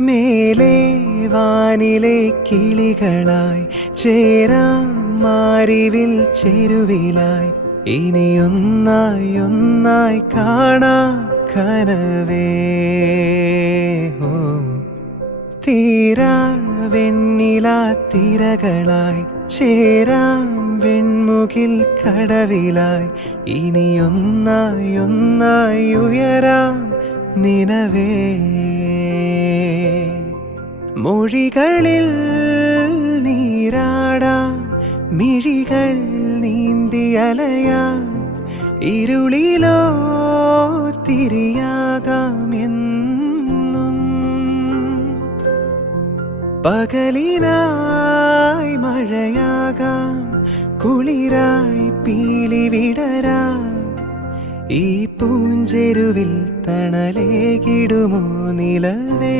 മേലെ വാനിലെ കിളികളായി ചേരാം മാരിവിൽ ചെരുവിലായി ഇനിയൊന്നായി ഒന്നായി കാണാം കനവേ. ഓ തീരാ വെണ്ണിലാ തിരകളായി ചേരാം വെൺമുകിൽ കടവിലായി ഇനിയൊന്നായി ഒന്നായി ഉയരാം നിനവേ. മൊഴികളിൽ നീരാടാം മിഴികൾ നീന്തി അലയാം ഇരുളിലോ തിരിയാകാം എന്നും. പകലിനായി മഴയാകാം കുളിരായി പീലി വിടരാം ഈ പൂഞ്ചെരുവിൽ തണലേകിടുമോ നിലവേ.